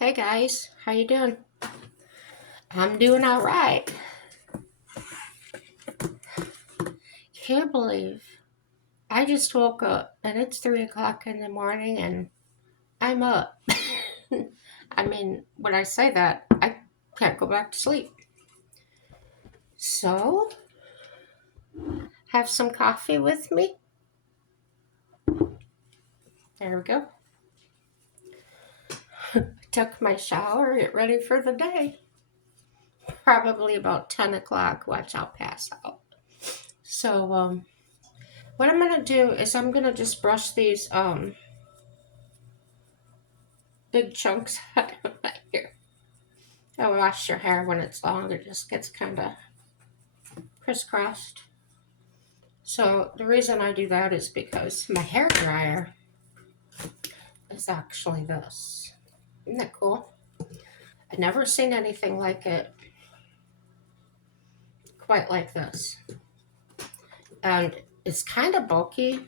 Hey guys, how you doing? I'm doing all right. Can't believe I just woke up and it's 3 o'clock in the morning and I'm up. I mean, when I say that, I can't go back to sleep. So, have some coffee with me. There we go. Took my shower, get ready for the day. Probably about 10 o'clock. Watch, I'll pass out. So, what I'm gonna do is I'm gonna just brush these big chunks out of my hair. I wash your hair when it's long, it just gets kind of crisscrossed. So the reason I do that is because my hair dryer is actually this. Isn't that cool? I've never seen anything like it quite like this. And it's kind of bulky.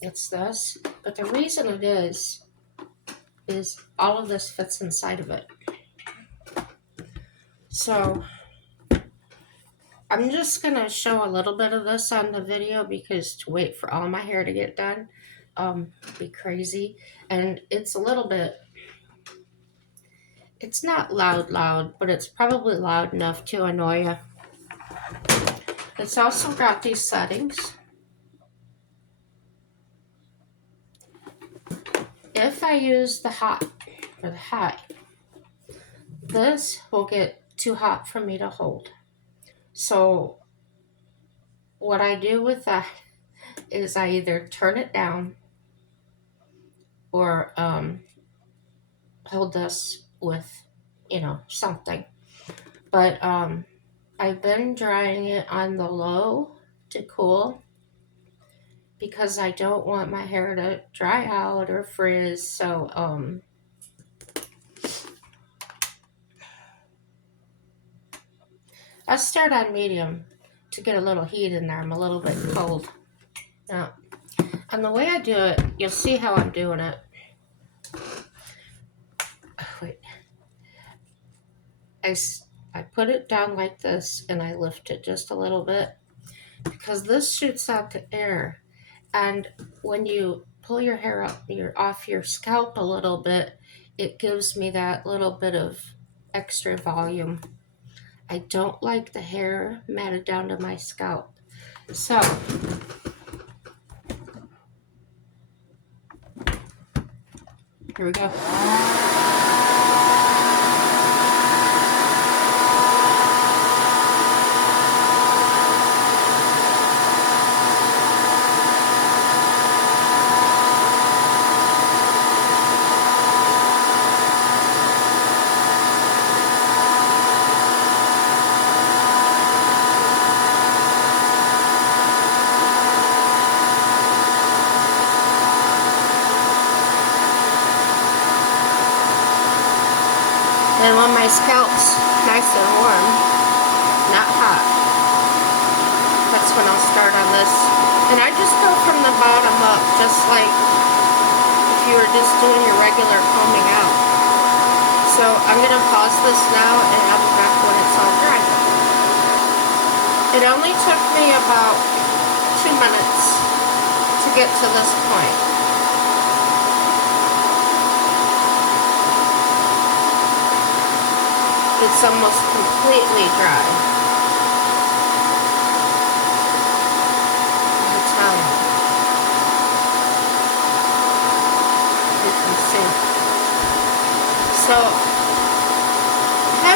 It's this. But the reason it is all of this fits inside of it. So I'm just going to show a little bit of this on the video because to wait for all my hair to get done be crazy. And it's a little bit, it's not loud, but it's probably loud enough to annoy you. It's also got these settings. If I use the hot or the high, this will get too hot for me to hold. So what I do with that is I either turn it down or hold this with, something. But I've been drying it on the low to cool because I don't want my hair to dry out or frizz. So I start on medium to get a little heat in there. I'm a little bit cold. Now, and the way I do it, you'll see how I'm doing it. Wait. I put it down like this and I lift it just a little bit because this shoots out the air. And when you pull your hair up, off your scalp a little bit, it gives me that little bit of extra volume. I don't like the hair matted down to my scalp. So, here we go. And when my scalp's nice and warm, not hot, that's when I'll start on this. And I just go from the bottom up, just like if you were just doing your regular combing out. So I'm going to pause this now and I'll be back when it's all dry. It only took me about 2 minutes to get to this point. It's almost completely dry. I'm telling you. You can see. So, I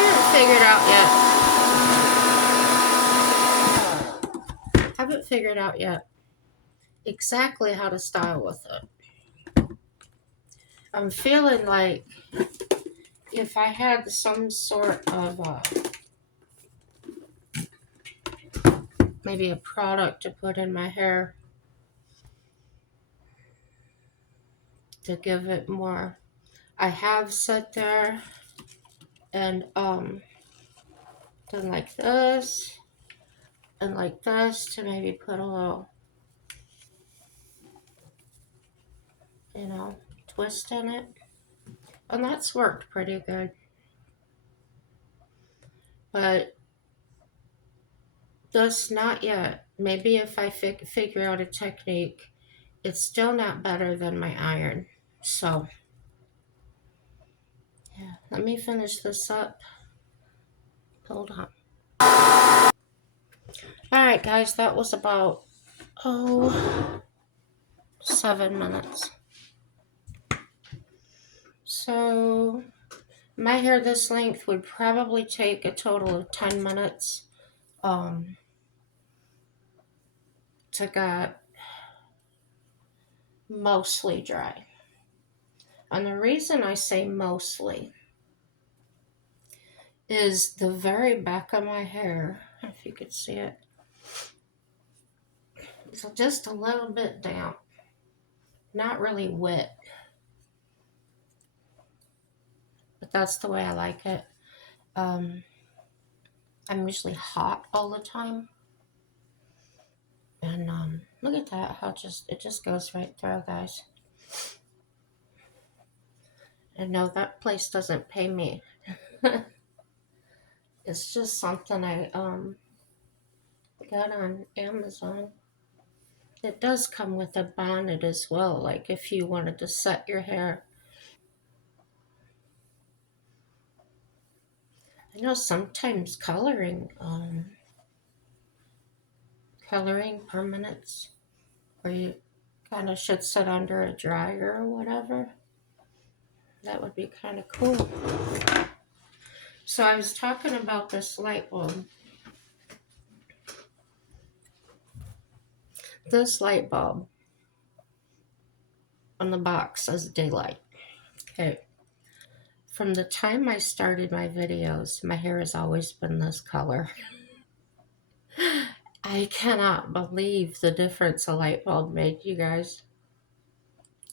haven't figured out yet exactly how to style with it. I'm feeling like if I had some sort of maybe a product to put in my hair to give it more. I have sat there and done like this and like this to maybe put a little, twist in it. And that's worked pretty good. But that's not yet. Maybe if I figure out a technique, it's still not better than my iron. So, yeah, let me finish this up. Hold on. All right, guys, that was about, 7 minutes. So, my hair this length would probably take a total of 10 minutes to get mostly dry. And the reason I say mostly is the very back of my hair, if you could see it, is just a little bit damp. Not really wet, but that's the way I like it. I'm usually hot all the time. And look at that, how it just goes right through, guys. And no, that place doesn't pay me. It's just something I got on Amazon. It does come with a bonnet as well, like if you wanted to set your hair. I know sometimes coloring permanents, where you kind of should sit under a dryer or whatever. That would be kind of cool. So I was talking about this light bulb. This light bulb on the box says daylight. Okay. From the time I started my videos, my hair has always been this color. I cannot believe the difference a light bulb made, you guys.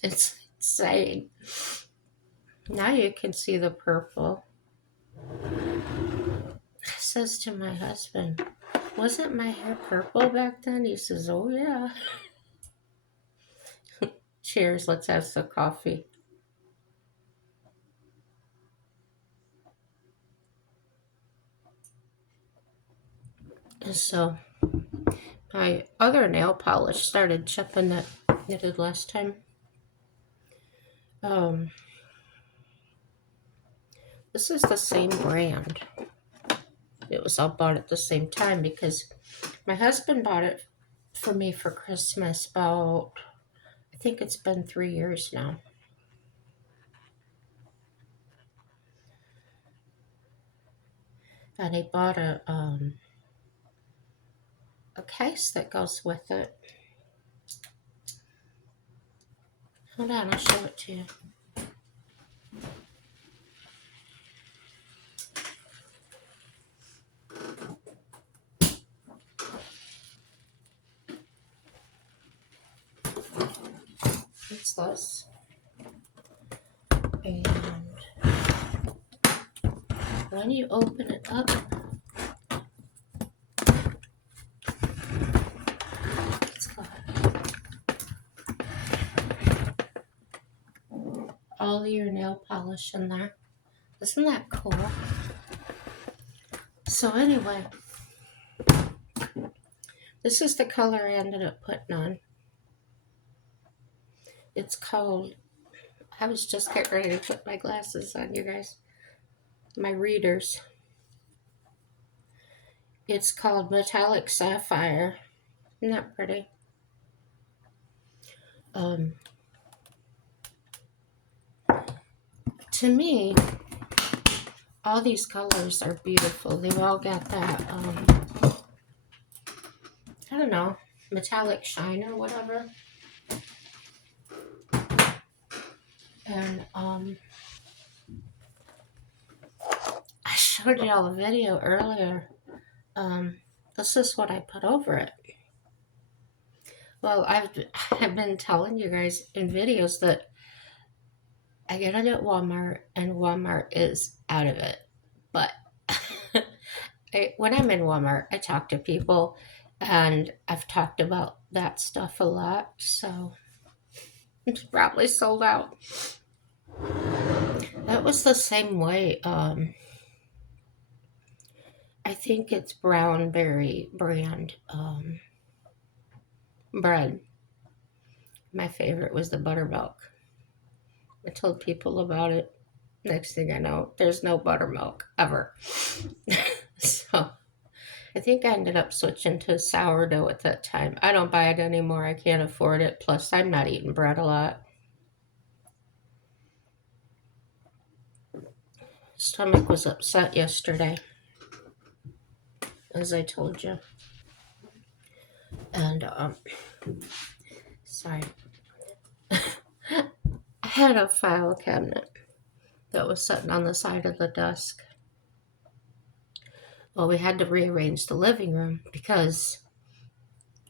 It's insane. Now you can see the purple. I says to my husband, wasn't my hair purple back then? He says, oh yeah. Cheers, let's have some coffee. And so my other nail polish started chipping that I did last time. This is the same brand. It was all bought at the same time because my husband bought it for me for Christmas about, I think it's been 3 years now. And he bought a case that goes with it. Hold on, I'll show it to you. It's this. And when you open it up, it's got all your nail polish in there. Isn't that cool? So anyway, this is the color I ended up putting on. It's called, I was just getting ready to put my glasses on, you guys. My readers. It's called Metallic Sapphire. Isn't that pretty? To me, all these colors are beautiful. They've all got that, I don't know, metallic shine or whatever. And I showed y'all a video earlier. This is what I put over it. Well, I've been telling you guys in videos that I get it at Walmart, and Walmart is out of it. But when I'm in Walmart, I talk to people, and I've talked about that stuff a lot, so it's probably sold out. That was the same way. I think it's Brownberry brand bread. My favorite was the buttermilk. I told people about it. Next thing I know, there's no buttermilk ever. So I think I ended up switching to sourdough at that time. I don't buy it anymore. I can't afford it. Plus, I'm not eating bread a lot. Stomach was upset yesterday, as I told you. And, sorry. I had a file cabinet that was sitting on the side of the desk. Well, we had to rearrange the living room because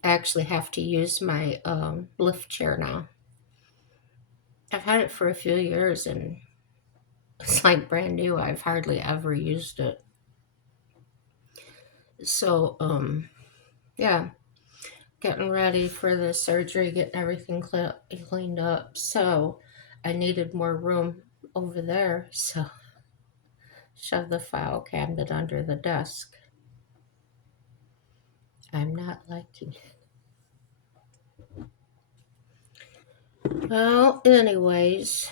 I actually have to use my lift chair now. I've had it for a few years and it's like brand new. I've hardly ever used it. So, yeah, getting ready for the surgery, getting everything cleaned up. So, I needed more room over there. So, shove the file cabinet under the desk. I'm not liking it. Well, anyways,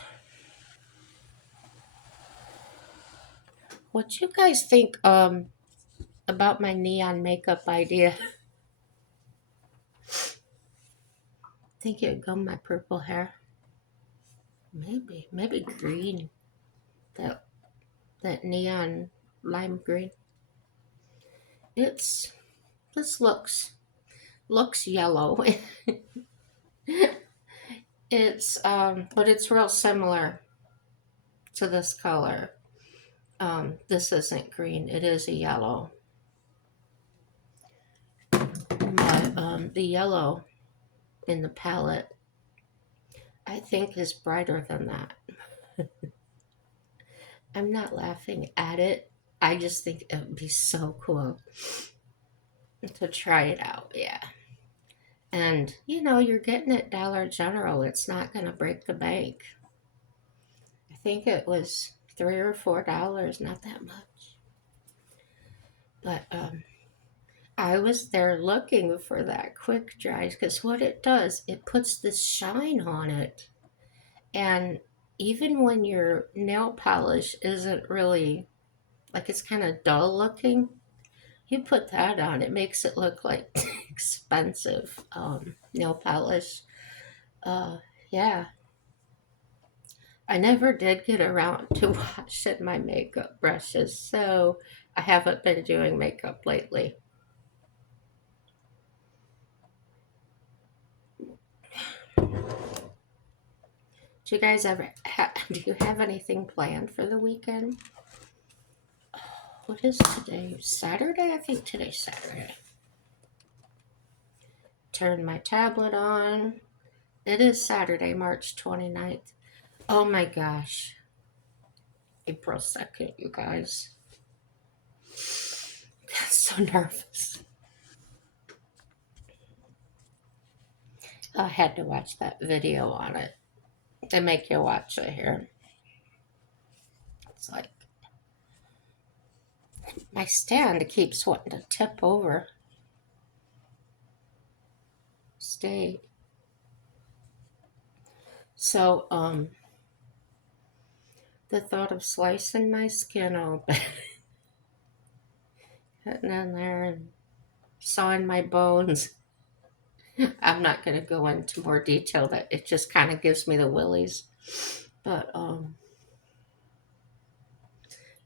what you guys think about my neon makeup idea? Think it'd go my purple hair? Maybe green. That that neon lime green. It's this looks yellow. It's but it's real similar to this color. This isn't green, it is a yellow. But the yellow in the palette I think is brighter than that. I'm not laughing at it. I just think it would be so cool to try it out. Yeah. And you're getting it Dollar General. It's not going to break the bank. I think it was $3 or $4, not that much. But I was there looking for that quick dry because what it does, it puts this shine on it. And even when your nail polish isn't really, like it's kind of dull looking, you put that on, it makes it look like expensive nail polish. Yeah, I never did get around to washing my makeup brushes, so I haven't been doing makeup lately. Do you guys ever do you have anything planned for the weekend? What is today? Saturday? I think today's Saturday. Turn my tablet on. It is Saturday, March 29th. Oh my gosh. April 2nd, you guys. I'm so nervous. I had to watch that video on it. They make you watch it here. It's like my stand keeps wanting to tip over. Stay. So, the thought of slicing my skin open, getting in there and sawing my bones. I'm not going to go into more detail. That it just kind of gives me the willies. But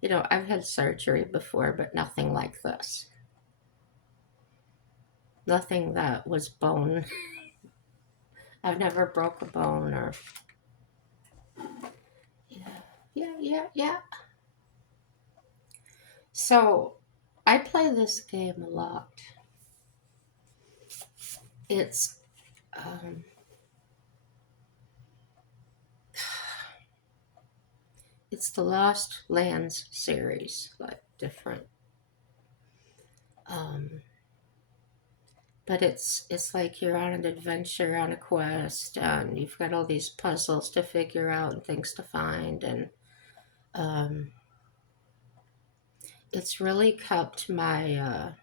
I've had surgery before, but nothing like this. Nothing that was bone. I've never broke a bone or. Yeah. So, I play this game a lot. It's um, it's the Lost Lands series, like different. Um, but it's like you're on an adventure, on a quest, and you've got all these puzzles to figure out and things to find, and um, it's really kept my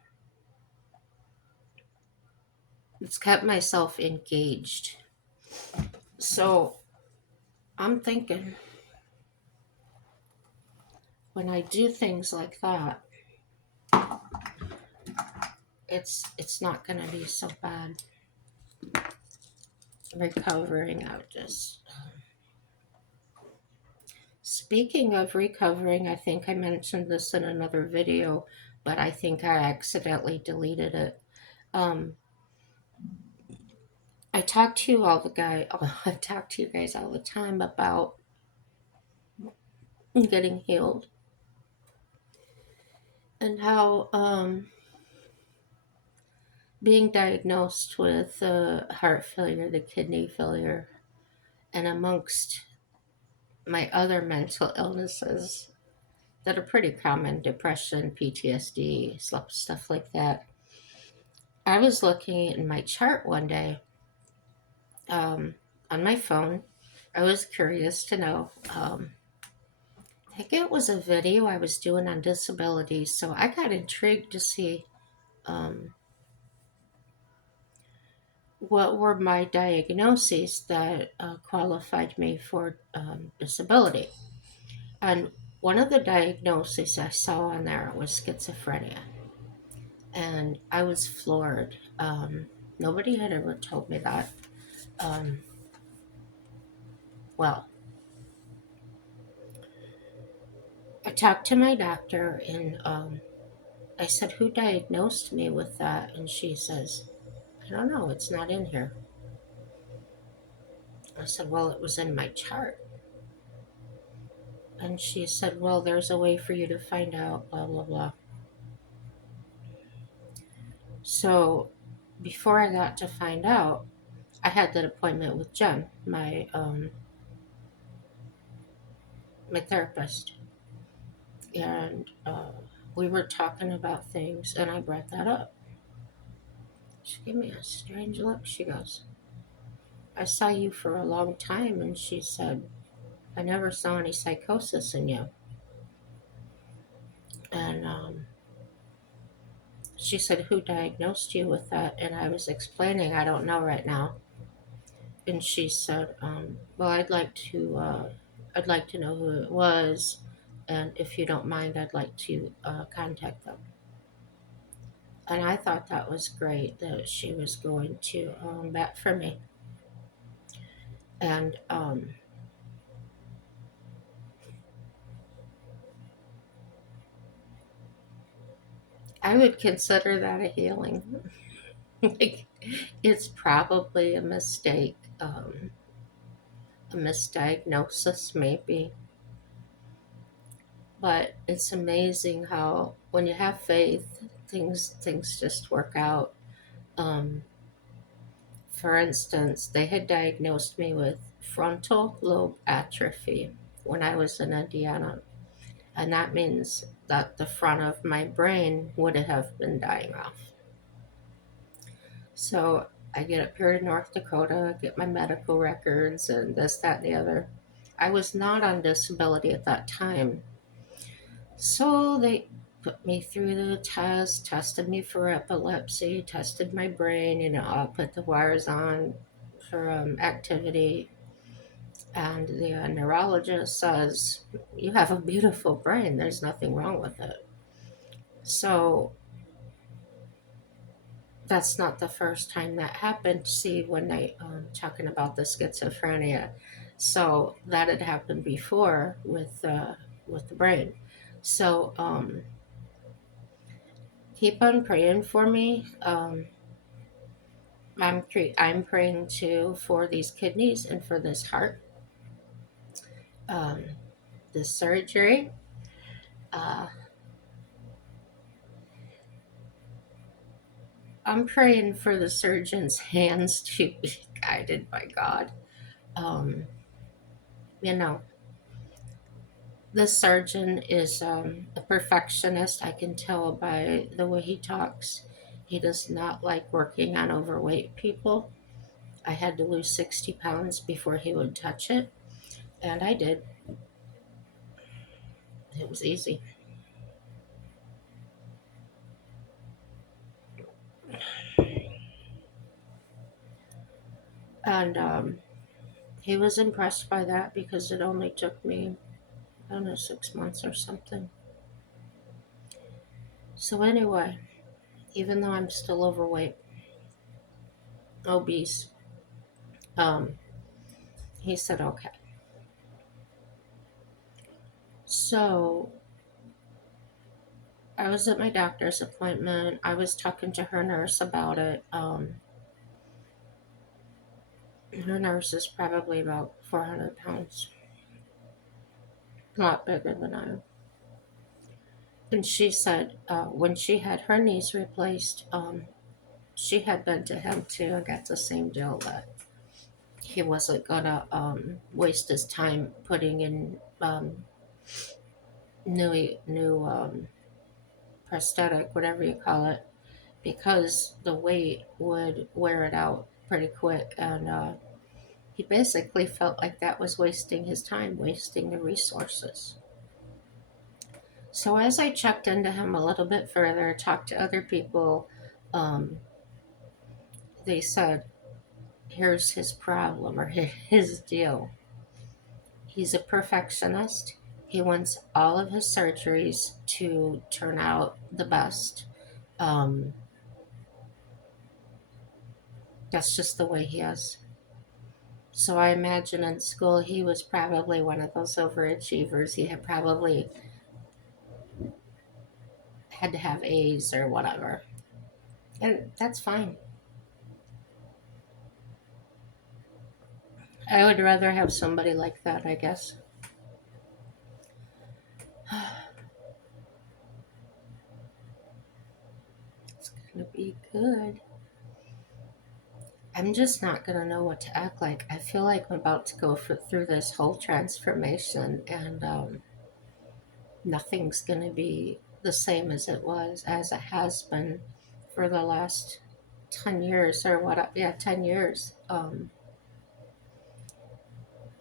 it's kept myself engaged. So I'm thinking when I do things like that, it's not going to be so bad. Recovering, I just speaking of recovering, I think I mentioned this in another video, but I think I accidentally deleted it. Um, I talk to you all the guy. I talk to you guys all the time about getting healed and how being diagnosed with heart failure, the kidney failure, and amongst my other mental illnesses that are pretty common, depression, PTSD, stuff like that. I was looking in my chart one day um, on my phone. I was curious to know. I think it was a video I was doing on disability, so I got intrigued to see um, what were my diagnoses that qualified me for disability. And one of the diagnoses I saw on there was schizophrenia, and I was floored. Nobody had ever told me that. Um, well, I talked to my doctor, and I said, "Who diagnosed me with that?" And she says, "I don't know, it's not in here." I said, "Well, it was in my chart." And she said, "Well, there's a way for you to find out, blah, blah, blah." So before I got to find out, I had that appointment with Jen, my therapist. And we were talking about things, and I brought that up. She gave me a strange look. She goes, "I saw you for a long time." And she said, "I never saw any psychosis in you." And she said, "Who diagnosed you with that?" And I was explaining, "I don't know right now." And she said, "Well, I'd like to know who it was, and if you don't mind, I'd like to contact them." And I thought that was great that she was going to bat for me. And I would consider that a healing. Like, it's probably a misdiagnosis, maybe. But it's amazing how when you have faith, things just work out. Um, for instance, they had diagnosed me with frontal lobe atrophy when I was in Indiana, and that means that the front of my brain would have been dying off. So I get up here to North Dakota, get my medical records, and this, that, and the other. I was not on disability at that time. So they put me through the test, tested me for epilepsy, tested my brain, put the wires on for activity. And the neurologist says, "You have a beautiful brain, there's nothing wrong with it." So that's not the first time that happened. See, when they talking about the schizophrenia, so that had happened before with the brain. So keep on praying for me. I'm praying too for these kidneys and for this heart, um, this surgery. Uh, I'm praying for the surgeon's hands to be guided by God. Um, you know, the surgeon is a perfectionist. I can tell by the way he talks. He does not like working on overweight people. I had to lose 60 pounds before he would touch it, and I did. It was easy. And he was impressed by that because it only took me, I don't know, 6 months or something. So, anyway, even though I'm still overweight, obese, um, he said, okay. So, I was at my doctor's appointment. I was talking to her nurse about it. Her nurse is probably about 400 pounds, a lot bigger than I am. And she said when she had her knees replaced, she had been to him too and got the same deal that he wasn't gonna waste his time putting in new prosthetic, whatever you call it, because the weight would wear it out pretty quick, and he basically felt like that was wasting his time, wasting the resources. So as I checked into him a little bit further, talked to other people, um, they said, here's his problem or his deal. He's a perfectionist. He wants all of his surgeries to turn out the best. Um, that's just the way he is. So I imagine in school he was probably one of those overachievers. He had probably had to have A's or whatever. And that's fine. I would rather have somebody like that, I guess. It's gonna be good. I'm just not gonna know what to act like. I feel like I'm about to go through this whole transformation, and nothing's gonna be the same as it has been for the last 10 years or what? Yeah, 10 years.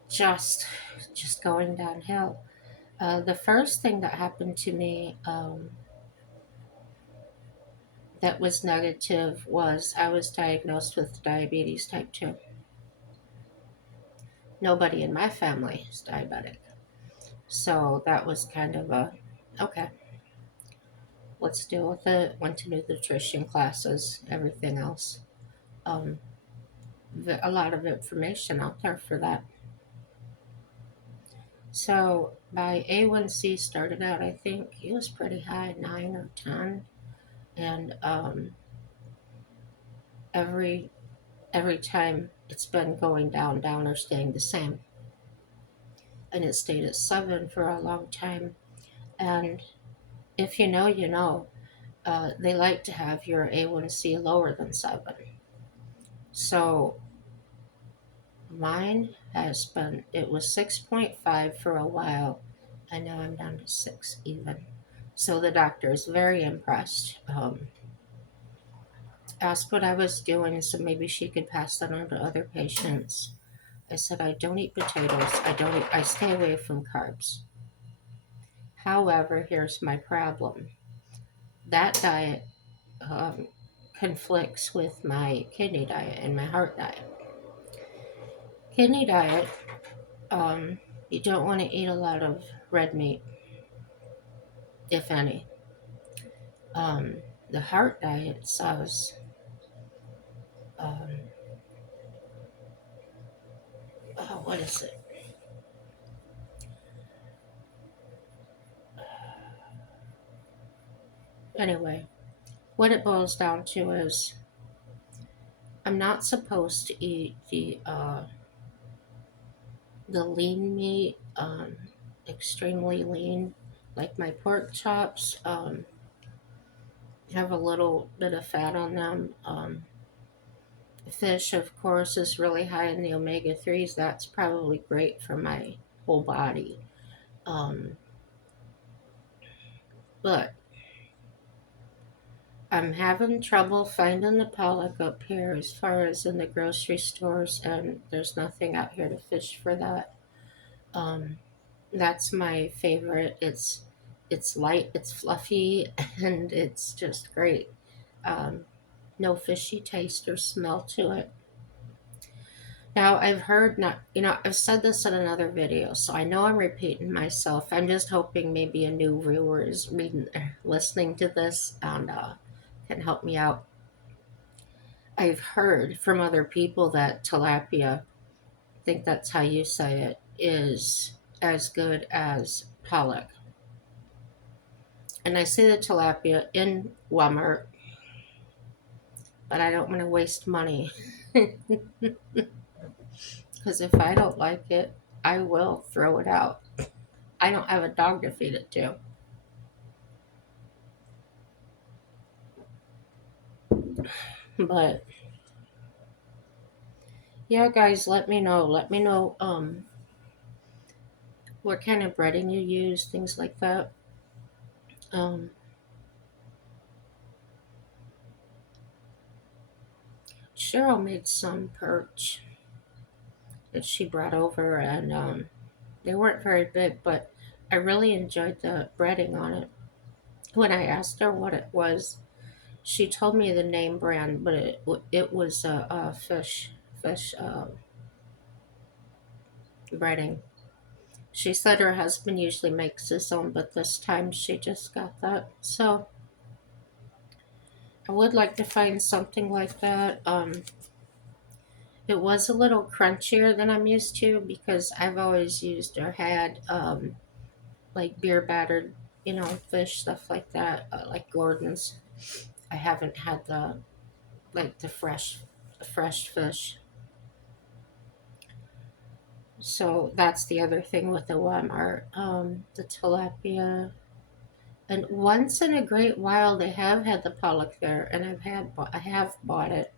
Just, just going downhill. The first thing that happened to me that was negative was I was diagnosed with diabetes type 2. Nobody in my family is diabetic. So that was kind of a, okay, let's deal with it. Went to nutrition classes, everything else. Um, a lot of information out there for that. So my A1C started out, I think it was pretty high, 9 or 10. And every every time it's been going down or staying the same. And it stayed at 7 for a long time. And if you know, you know. They like to have your A1C lower than 7. So mine has been, it was 6.5 for a while, and now I'm down to 6 even. So the doctor is very impressed. Asked what I was doing, so maybe she could pass that on to other patients. I said, I don't eat potatoes. I stay away from carbs. However, here's my problem. That diet um, conflicts with my kidney diet and my heart diet. Kidney diet, um, you don't want to eat a lot of red meat, if any. Um, the heart diet says, um, oh, what is it? Anyway, what it boils down to is I'm not supposed to eat the lean meat, extremely lean, like my pork chops. Have a little bit of fat on them. Fish, of course, is really high in the omega 3s. That's probably great for my whole body. Um, but I'm having trouble finding the pollock up here as far as in the grocery stores, and there's nothing out here to fish for that. Um, that's my favorite. It's light, it's fluffy, and it's just great. Um, no fishy taste or smell to it. Now I've heard not, I've said this in another video, so I know I'm repeating myself. I'm just hoping maybe a new viewer is listening to this and can help me out. I've heard from other people that tilapia, I think that's how you say it, is as good as pollock. And I say the tilapia in Walmart, but I don't want to waste money. Because if I don't like it, I will throw it out. I don't have a dog to feed it to. But yeah, guys, let me know. Let me know what kind of breading you use, things like that. Um, Cheryl made some perch that she brought over, and they weren't very big, but I really enjoyed the breading on it. When I asked her what it was, she told me the name brand, but it was a fish breading. She said her husband usually makes his own, but this time she just got that. So I would like to find something like that. It was a little crunchier than I'm used to because I've always used or had like beer battered, fish stuff like that, like Gordon's. I haven't had the like the fresh fish. So that's the other thing with the Walmart, the tilapia. And once in a great while, they have had the pollock there, and I have bought it,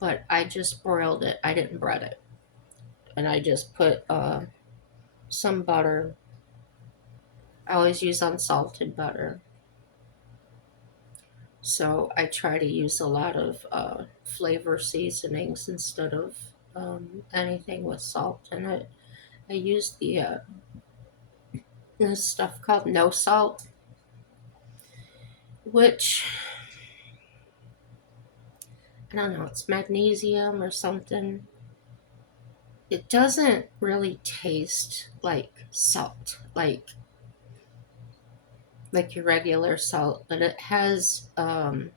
but I just broiled it. I didn't bread it, and I just put some butter. I always use unsalted butter, so I try to use a lot of flavor seasonings instead of anything with salt in it. I use this stuff called no salt, which I don't know, it's magnesium or something. It doesn't really taste like salt, like your regular salt, but it has the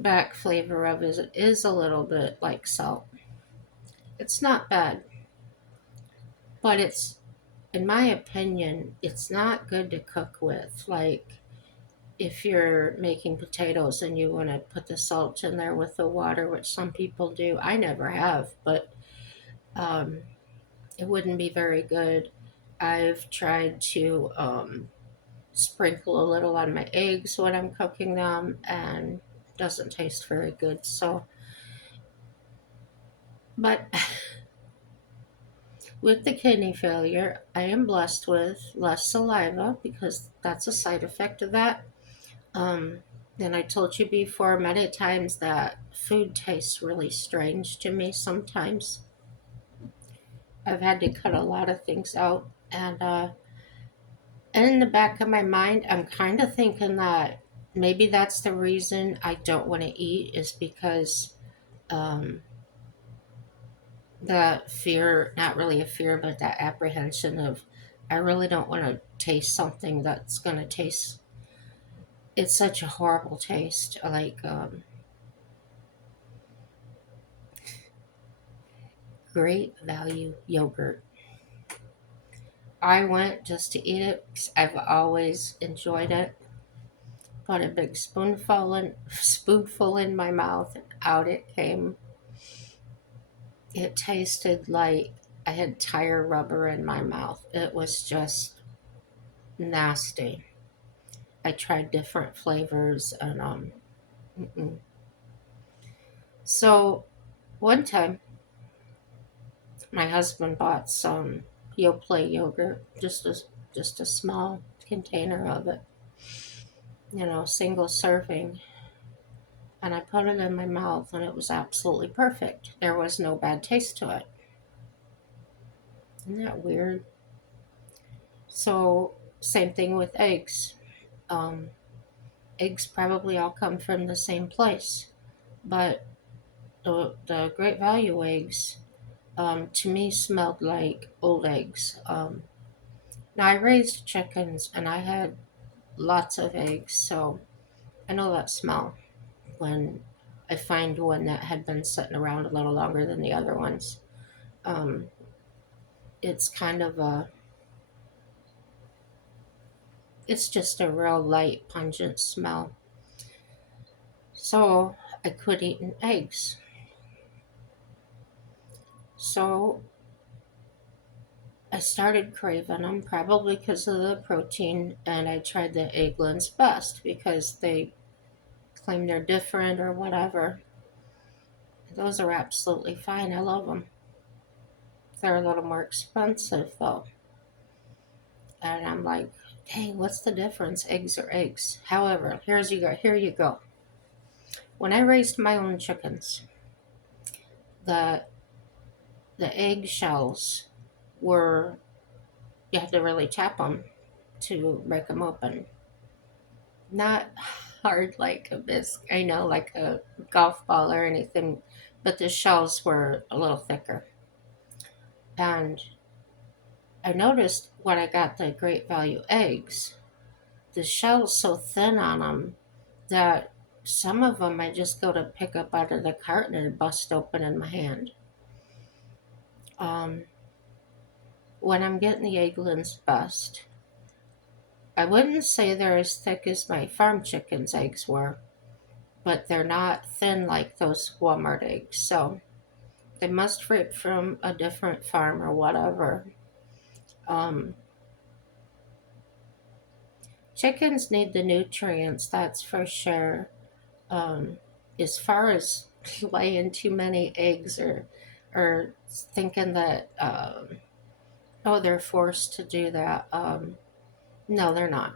back flavor of it is a little bit like salt. It's not bad, but in my opinion, it's not good to cook with. Like if you're making potatoes and you want to put the salt in there with the water, which some people do, I never have, but um, it wouldn't be very good. I've tried to sprinkle a little on my eggs when I'm cooking them, and it doesn't taste very good. So, but with the kidney failure, I am blessed with less saliva because that's a side effect of that. Um, and I told you before many times that food tastes really strange to me sometimes. I've had to cut a lot of things out, and in the back of my mind, I'm kind of thinking that maybe that's the reason I don't want to eat is because um, the fear, not really a fear, but that apprehension of I really don't want to taste something that's going to taste, it's such a horrible taste. Like Great Value yogurt. I went just to eat it because I've always enjoyed it. Put a big spoonful in my mouth, and out it came. It tasted like I had tire rubber in my mouth. It was just nasty. I tried different flavors and mm-mm. So one time my husband bought some Yoplait yogurt, just a small container of it. single serving. And I put it in my mouth and it was absolutely perfect. There was no bad taste to it. Isn't that weird? So, same thing with eggs. Um, Eggs probably all come from the same place, but the Great Value eggs, to me, smelled like old eggs. Now, I raised chickens and I had lots of eggs, so I know that smell when I find one that had been sitting around a little longer than the other ones. Um, it's kind of it's just a real light, pungent smell. So I quit eating eggs. So I started craving them probably because of the protein, and I tried the Eggland's Best because they claim they're different or whatever. Those are absolutely fine. I love them. They're a little more expensive though. And I'm like, dang, what's the difference? Eggs are eggs. However, here you go. When I raised my own chickens, the the egg shells were, you had to really tap them to break them open. Not hard like a bisc, I know, like a golf ball or anything, but the shells were a little thicker. And I noticed when I got the Great Value eggs, the shell's so thin on them that some of them I just go to pick up out of the carton and bust open in my hand. Um, when I'm getting the Eggland's Best, I wouldn't say they're as thick as my farm chicken's eggs were, but they're not thin like those Walmart eggs. So they must rip from a different farm or whatever. Um, Chickens need the nutrients, that's for sure. Um, as far as laying too many eggs or thinking that oh, they're forced to do that. No, they're not.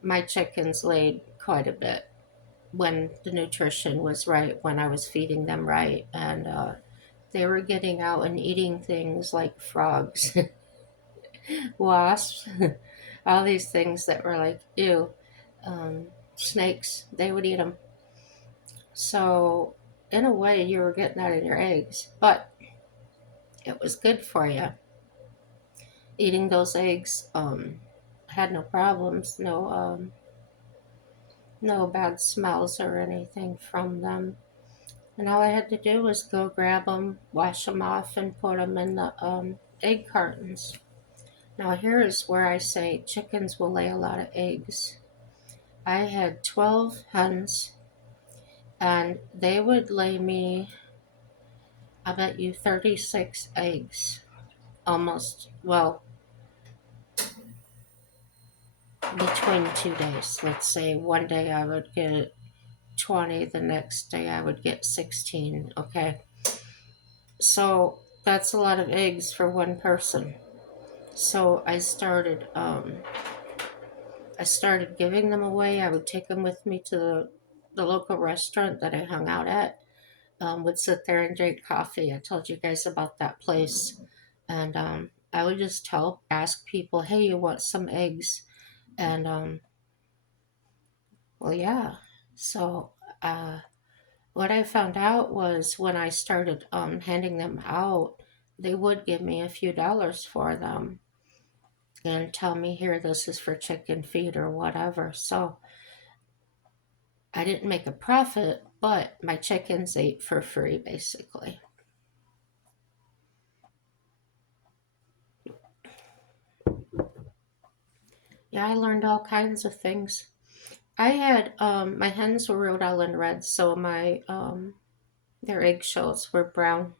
My chickens laid quite a bit when the nutrition was right, when I was feeding them right, and they were getting out and eating things like frogs, wasps, all these things that were like ew. Snakes, they would eat them. So, in a way, you were getting out of your eggs, but it was good for you. Eating those eggs, had no problems, no bad smells or anything from them. And all I had to do was go grab them, wash them off, and put them in the egg cartons. Now, here is where I say chickens will lay a lot of eggs. I had 12 hens, and they would lay me, I bet you, 36 eggs. Almost, well, between 2 days. Let's say one day I would get 20, the next day I would get 16. Okay. So that's a lot of eggs for one person. So I started giving them away. I would take them with me to the local restaurant that I hung out at. Would sit there and drink coffee. I told you guys about that place. And I would just ask people, hey, you want some eggs? And well, yeah. So uh, what I found out was when I started handing them out, they would give me a few dollars for them and tell me, here, this is for chicken feed or whatever. So I didn't make a profit, but my chickens ate for free, basically. Yeah, I learned all kinds of things. I had my hens were Rhode Island Reds, so my their eggshells were brown.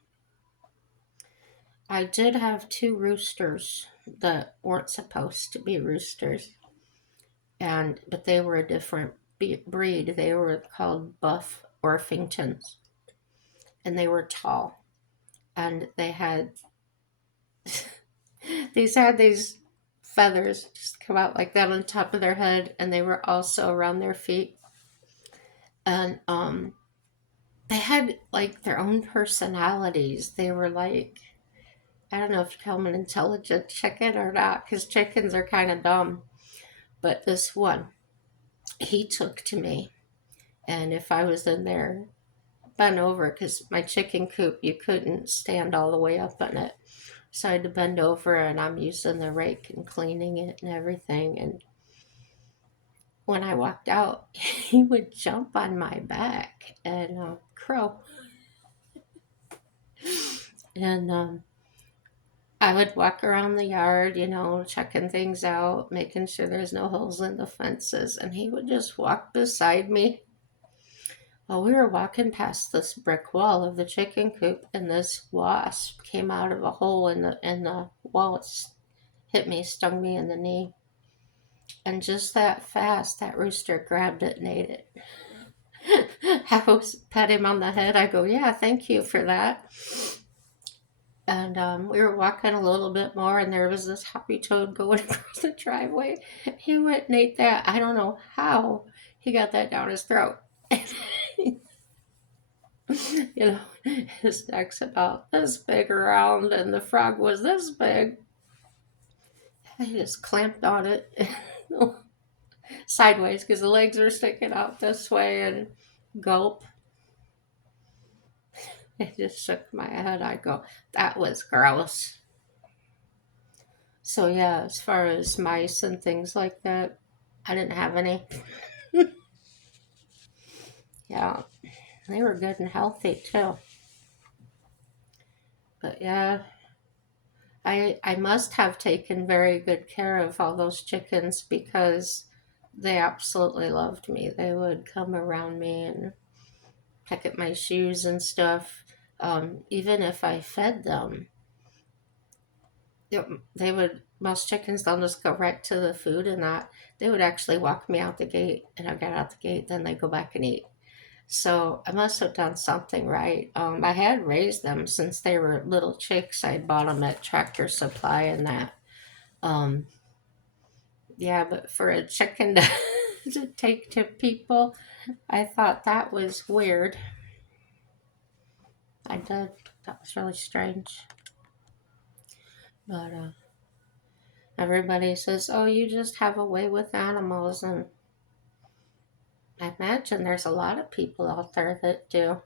I did have two roosters that weren't supposed to be roosters, and but they were a different breed. They were called Buff Orpingtons, and they were tall, and they had these feathers just come out like that on top of their head, and they were also around their feet. And they had like their own personalities. They were like, I don't know if you call them an intelligent chicken or not, because chickens are kind of dumb. But this one, he took to me. And if I was in there, bent over, because my chicken coop, you couldn't stand all the way up in it. So I had to bend over, and I'm using the rake and cleaning it and everything. And when I walked out, he would jump on my back and crow. And I would walk around the yard, checking things out, making sure there's no holes in the fences. And he would just walk beside me. Well, we were walking past this brick wall of the chicken coop, and this wasp came out of a hole in the wall. It hit me, stung me in the knee. And just that fast, that rooster grabbed it and ate it. I was pat him on the head. I go, yeah, thank you for that. And we were walking a little bit more, and there was this hoppy toad going across the driveway. He went and ate that. I don't know how he got that down his throat. His neck's about this big around, and the frog was this big. I just clamped on it sideways because the legs are sticking out this way, and gulp. I just shook my head. I go, that was gross. So yeah, as far as mice and things like that, I didn't have any. Yeah, they were good and healthy too. But yeah, I must have taken very good care of all those chickens because they absolutely loved me. They would come around me and peck at my shoes and stuff. Even if I fed them, they would, most chickens, they'll just go right to the food and that. They would actually walk me out the gate, and I got out the gate, then they go back and eat. So I must have done something right. I had raised them since they were little chicks. I bought them at Tractor Supply and that. Um, yeah, but for a chicken to, to take to people, I thought that was weird. I did. That was really strange. But everybody says, oh, you just have a way with animals. And I imagine there's a lot of people out there that do.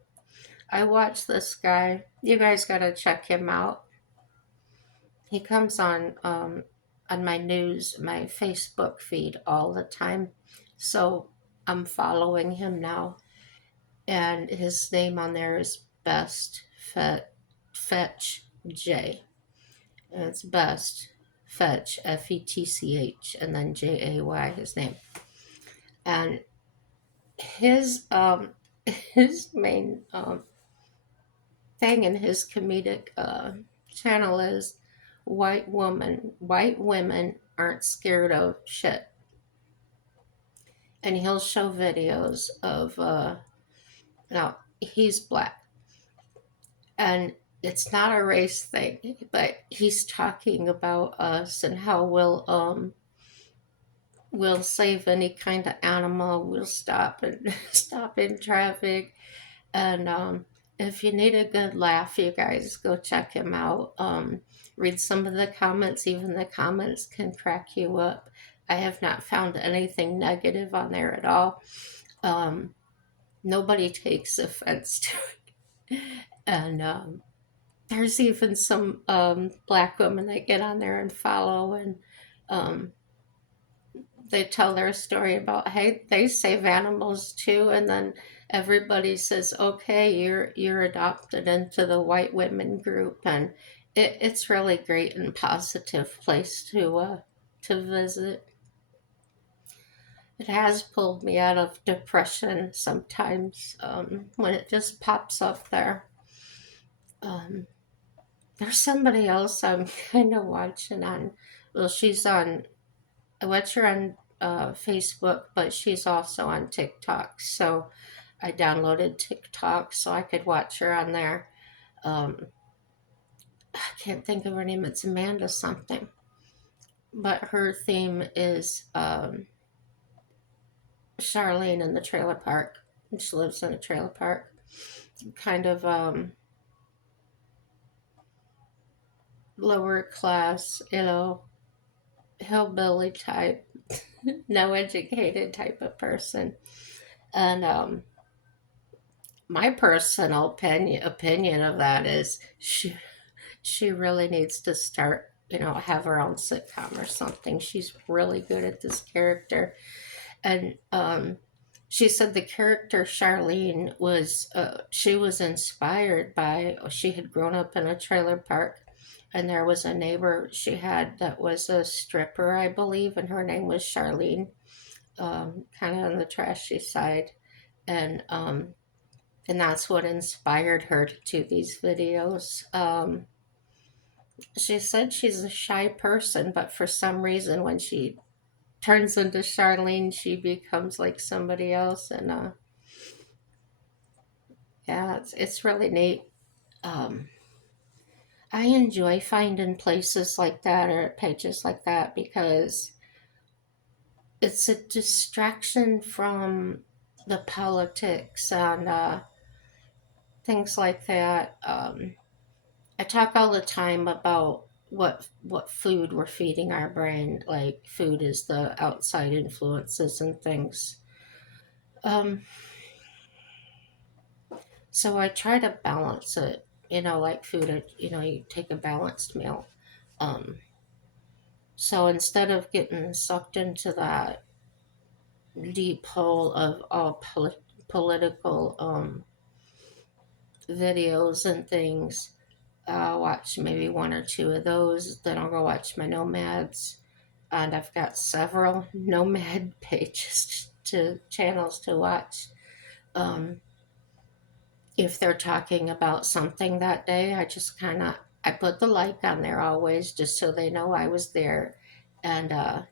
I watch this guy. You guys got to check him out. He comes on my news, my Facebook feed all the time. So I'm following him now. And his name on there is Best Fetch J. And it's Best Fetch, Fetch, and then Jay, his name. And his his main thing in his comedic channel is white women aren't scared of shit. And he'll show videos of now he's black, and it's not a race thing, but he's talking about us and how we'll save any kind of animal, we'll stop and stop in traffic. And if you need a good laugh, you guys go check him out. Read some of the comments. Even the comments can crack you up. I have not found anything negative on there at all. Nobody takes offense to it. And there's even some black women that get on there and follow, and they tell their story about, hey, they save animals too, and then everybody says, okay, you're adopted into the white women group. And it's really great and positive place to visit. It has pulled me out of depression sometimes when it just pops up there. There's somebody else I'm kind of watching on, well, she's on, I watch her on Facebook, but she's also on TikTok. So I downloaded TikTok so I could watch her on there. I can't think of her name. It's Amanda something. but her theme is Charlene in the trailer park. She lives in a trailer park, kind of lower class, hillbilly type, no educated type of person. And my personal opinion of that is she really needs to start, have her own sitcom or something. She's really good at this character. And she said the character Charlene was, she was inspired by, she had grown up in a trailer park, and there was a neighbor she had that was a stripper, I believe, and her name was Charlene, kind of on the trashy side. And and that's what inspired her to do these videos. She said she's a shy person, but for some reason, when she turns into Charlene, she becomes like somebody else. And yeah, it's really neat. Um, I enjoy finding places like that or pages like that because it's a distraction from the politics and things like that. I talk all the time about what food we're feeding our brain. Like food is the outside influences and things. Um, so I try to balance it. Like food. You take a balanced meal. Um, so instead of getting sucked into that deep hole of all political videos and things, I'll watch maybe one or two of those. Then I'll go watch my nomads, and I've got several nomad pages to channels to watch. Um, if they're talking about something that day, I put the like on there always just so they know I was there, and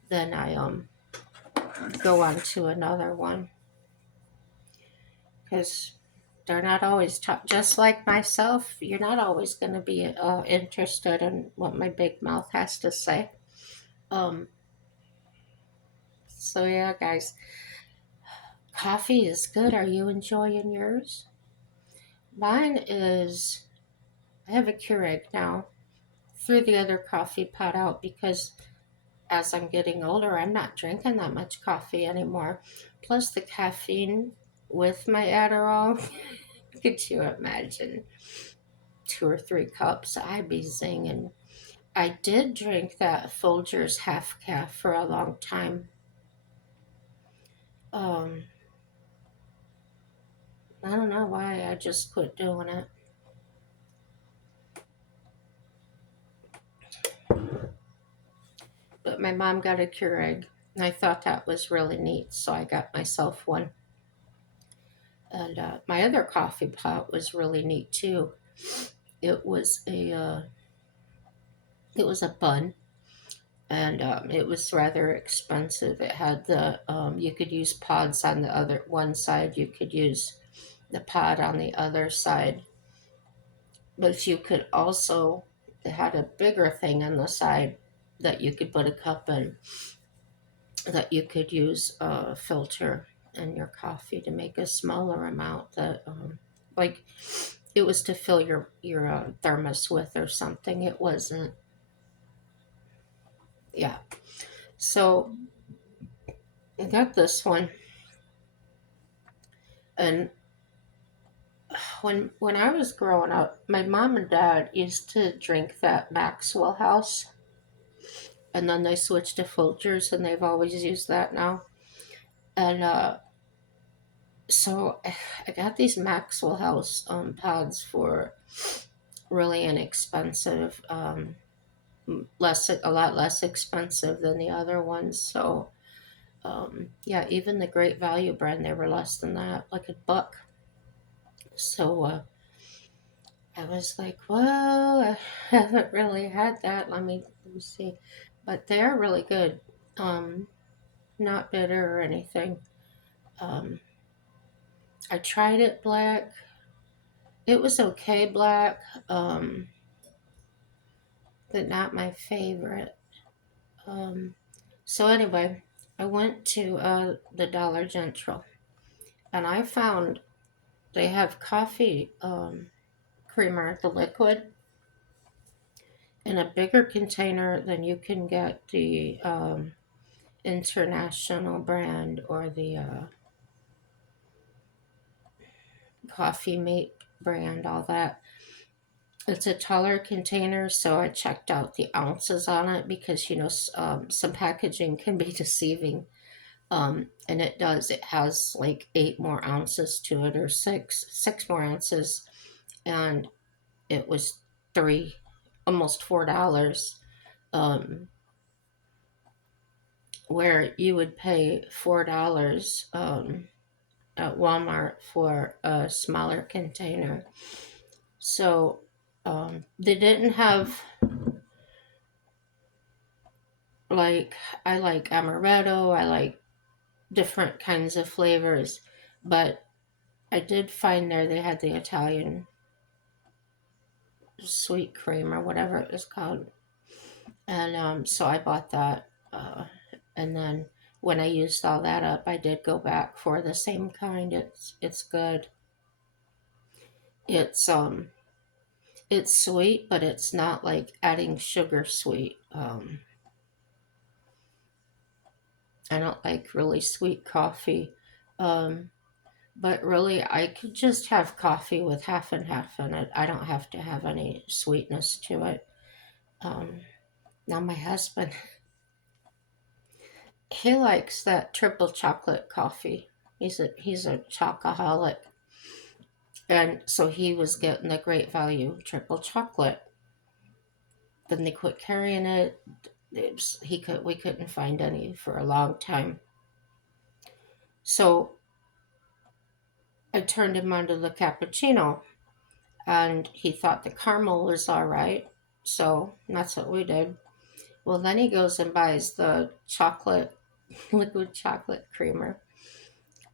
then I go on to another one because they're not always just like myself. You're not always going to be interested in what my big mouth has to say. Um, so yeah, guys, coffee is good. Are you enjoying yours? Mine is. I have a Keurig now. Threw the other coffee pot out because as I'm getting older, I'm not drinking that much coffee anymore. Plus the caffeine with my Adderall. Could you imagine 2 or 3 cups? I'd be zinging. I did drink that Folgers half calf for a long time. Um, I don't know why. I just quit doing it. But my mom got a Keurig, and I thought that was really neat, so I got myself one. And my other coffee pot was really neat too. It was a bun, and it was rather expensive. It had the you could use pods on the other one side. You could use the pod on the other side, but you could also, it had a bigger thing on the side that you could put a cup in, that you could use a filter in your coffee to make a smaller amount that like it was to fill your thermos with or something. It wasn't. Yeah. So I got this one, and when I was growing up, my mom and dad used to drink that Maxwell House, and then they switched to Folgers, and they've always used that now. And so I got these Maxwell House pods for really inexpensive, a lot less expensive than the other ones. So yeah, even the Great Value brand, they were less than that, like $1. So I was like, well, I haven't really had that. Let me see, but they're really good. Um, Not bitter or anything. Um, I tried it black. It was okay black, but not my favorite. So anyway, I went to the Dollar General, and I found they have coffee creamer, the liquid, in a bigger container than you can get the international brand or the coffee mate brand, all that. It's a taller container, so I checked out the ounces on it because some packaging can be deceiving. And it does. It has like 8 more ounces to it, or six more ounces, and it was three, almost $4. Um, where you would pay $4 at Walmart for a smaller container. So they didn't have like I like amaretto. I like different kinds of flavors, but I did find there they had the Italian sweet cream or whatever it was called, and so I bought that. And then when I used all that up, I did go back for the same kind. It's good. It's it's sweet, but it's not like adding sugar sweet. I don't like really sweet coffee. Um, but really, I could just have coffee with half and half in it. I don't have to have any sweetness to it. Um, Now, my husband, he likes that triple chocolate coffee. He's a chocoholic, and so he was getting the great value triple chocolate. Then they quit carrying it. We couldn't find any for a long time. So I turned him on to the cappuccino, and he thought the caramel was all right. So that's what we did. Well, then he goes and buys the chocolate, liquid chocolate creamer,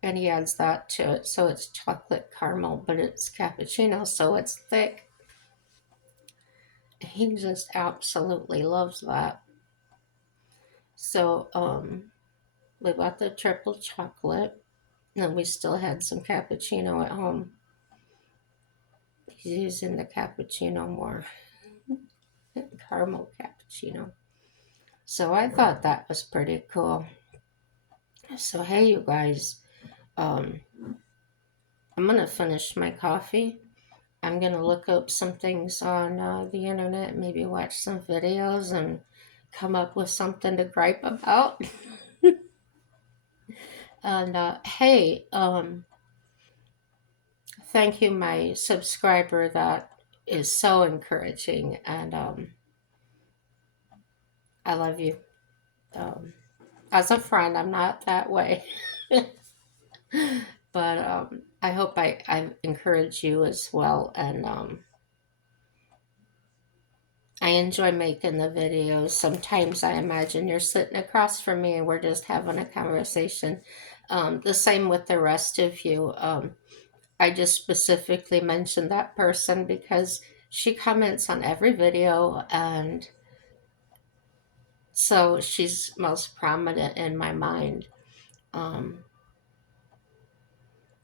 and he adds that to it. So it's chocolate caramel, but it's cappuccino, so it's thick. He just absolutely loves that. So we bought the triple chocolate, and we still had some cappuccino at home. He's using the cappuccino more, caramel cappuccino. So I thought that was pretty cool. So hey, you guys, um, I'm gonna finish my coffee. I'm gonna look up some things on the internet, maybe watch some videos, and come up with something to gripe about. And hey, thank you, my subscriber. That is so encouraging, and I love you. Um, as a friend, I'm not that way, but I hope I encourage you as well. And I enjoy making the videos. Sometimes I imagine you're sitting across from me and we're just having a conversation. The same with the rest of you. I just specifically mentioned that person because she comments on every video, and so she's most prominent in my mind. Um,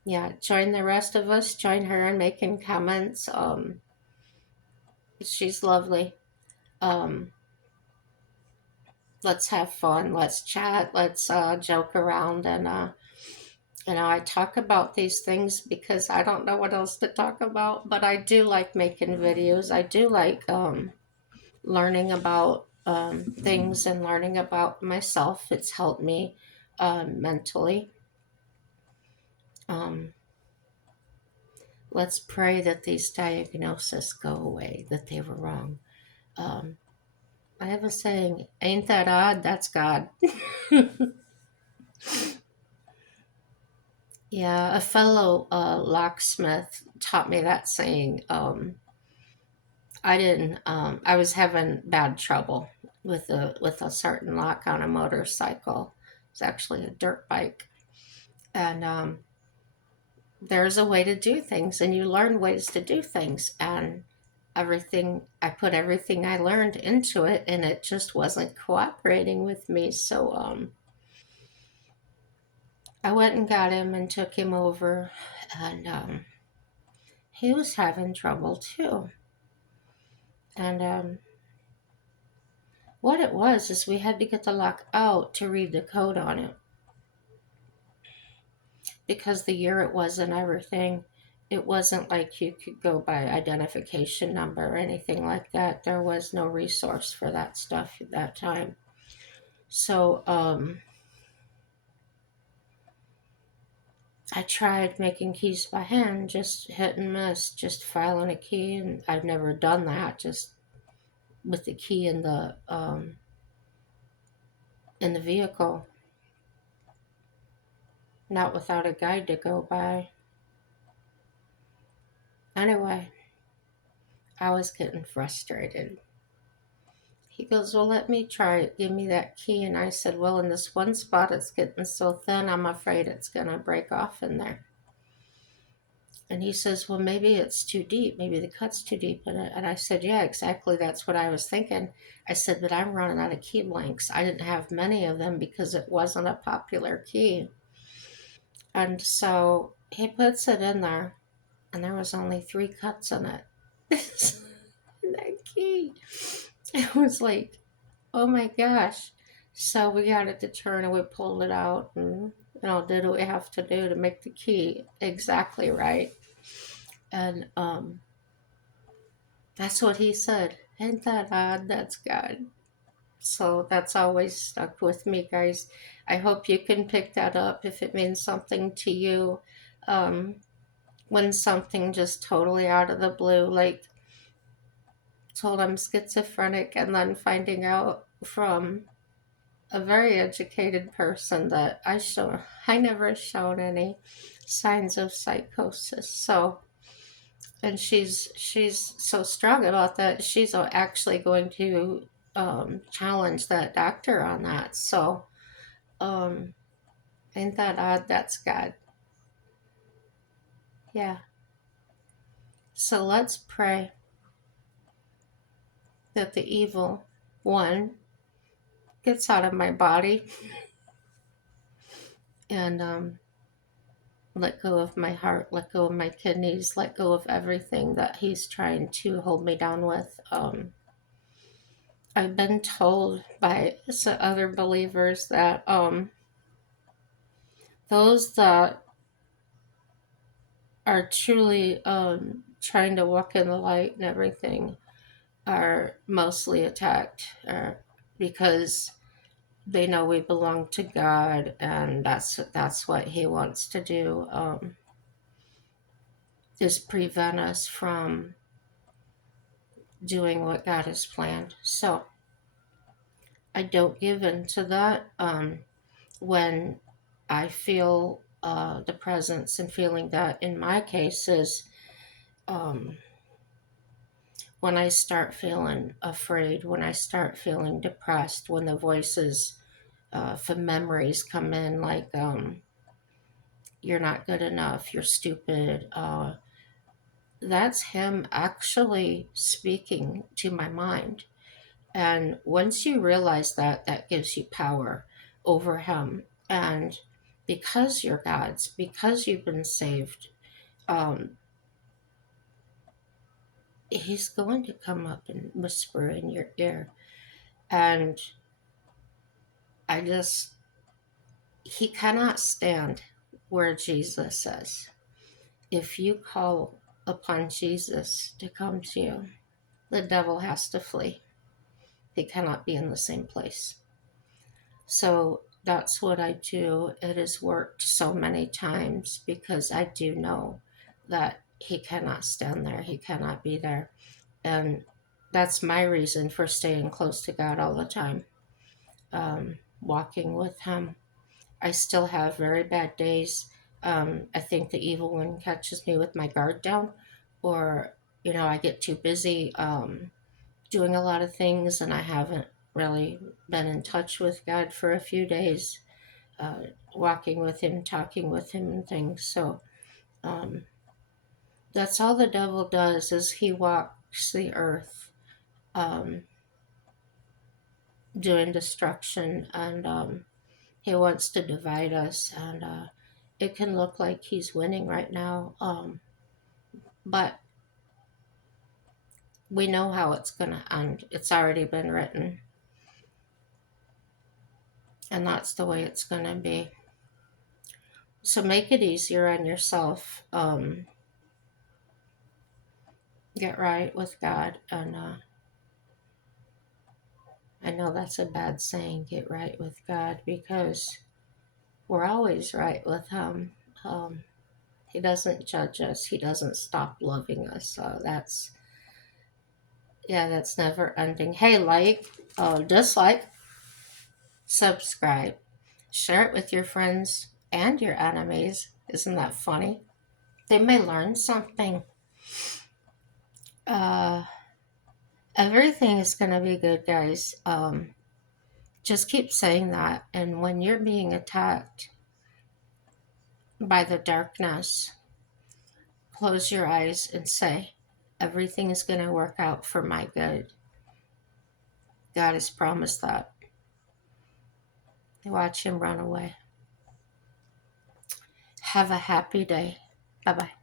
yeah, join the rest of us. Join her in making comments. She's lovely. Um, let's have fun. Let's chat. Let's joke around. And, I talk about these things because I don't know what else to talk about. But I do like making videos. I do like learning about things and learning about myself. It's helped me mentally. Um, let's pray that these diagnoses go away, that they were wrong. Um, I have a saying, ain't that odd? That's God. Yeah, a fellow locksmith taught me that saying. I was having bad trouble with a certain lock on a motorcycle. It's actually a dirt bike, and there's a way to do things, and you learn ways to do things, and I put everything I learned into it, and it just wasn't cooperating with me. So I went and got him and took him over, and he was having trouble too. And what it was is we had to get the lock out to read the code on it, because the year it was and everything, it wasn't like you could go by identification number or anything like that. There was no resource for that stuff at that time. So I tried making keys by hand, just hit and miss, just filing a key, and I've never done that, just with the key in the vehicle, not without a guide to go by. Anyway, I was getting frustrated. He goes, well, let me try it. Give me that key. And I said, well, in this one spot, it's getting so thin, I'm afraid it's going to break off in there. And he says, well, maybe it's too deep. Maybe the cut's too deep in it. And I said, yeah, exactly. That's what I was thinking. I said, but I'm running out of key blanks. I didn't have many of them because it wasn't a popular key. And so he puts it in there, and there was only 3 cuts in it. That key. It was like, oh my gosh. So we got it to turn, and we pulled it out, and did what we have to do to make the key exactly right. And that's what he said. Ain't that odd? That's God. So that's always stuck with me, guys. I hope you can pick that up if it means something to you. Um, when something just totally out of the blue, like told I'm schizophrenic, and then finding out from a very educated person that I never showed any signs of psychosis. So, and she's so strong about that. She's actually going to challenge that doctor on that. So, um, ain't that odd? That's God. Yeah. So let's pray that the evil one gets out of my body, and let go of my heart, let go of my kidneys, let go of everything that he's trying to hold me down with. I've been told by some other believers that those that are truly trying to walk in the light and everything are mostly attacked because they know we belong to God, and that's what He wants to do, is prevent us from doing what God has planned. So I don't give in to that. When I feel the presence, and feeling that in my case is um, when I start feeling afraid, when I start feeling depressed, when the voices from memories come in like, you're not good enough, you're stupid. That's him actually speaking to my mind. And once you realize that, that gives you power over him. And because you're God's, because you've been saved, um, he's going to come up and whisper in your ear. And he cannot stand where Jesus is. If you call upon Jesus to come to you, the devil has to flee. He cannot be in the same place. So that's what I do. It has worked so many times because I do know that he cannot stand there. He cannot be there. And that's my reason for staying close to God all the time, walking with him. I still have very bad days. I think the evil one catches me with my guard down, or, I get too busy doing a lot of things, and I haven't really been in touch with God for a few days, walking with him, talking with him, and things. So um, that's all the devil does, is walks the earth, doing destruction, and he wants to divide us. And it can look like he's winning right now, but we know how it's going to end. It's already been written, and that's the way it's going to be. So make it easier on yourself. Get right with God. And I know that's a bad saying, get right with God, because we're always right with Him. He doesn't judge us. He doesn't stop loving us. So that's never ending. Hey, dislike, subscribe, share it with your friends and your enemies. Isn't that funny? They may learn something. Everything is going to be good, guys. Just keep saying that. And when you're being attacked by the darkness, close your eyes and say, everything is going to work out for my good. God has promised that. Watch Him run away. Have a happy day. Bye-bye.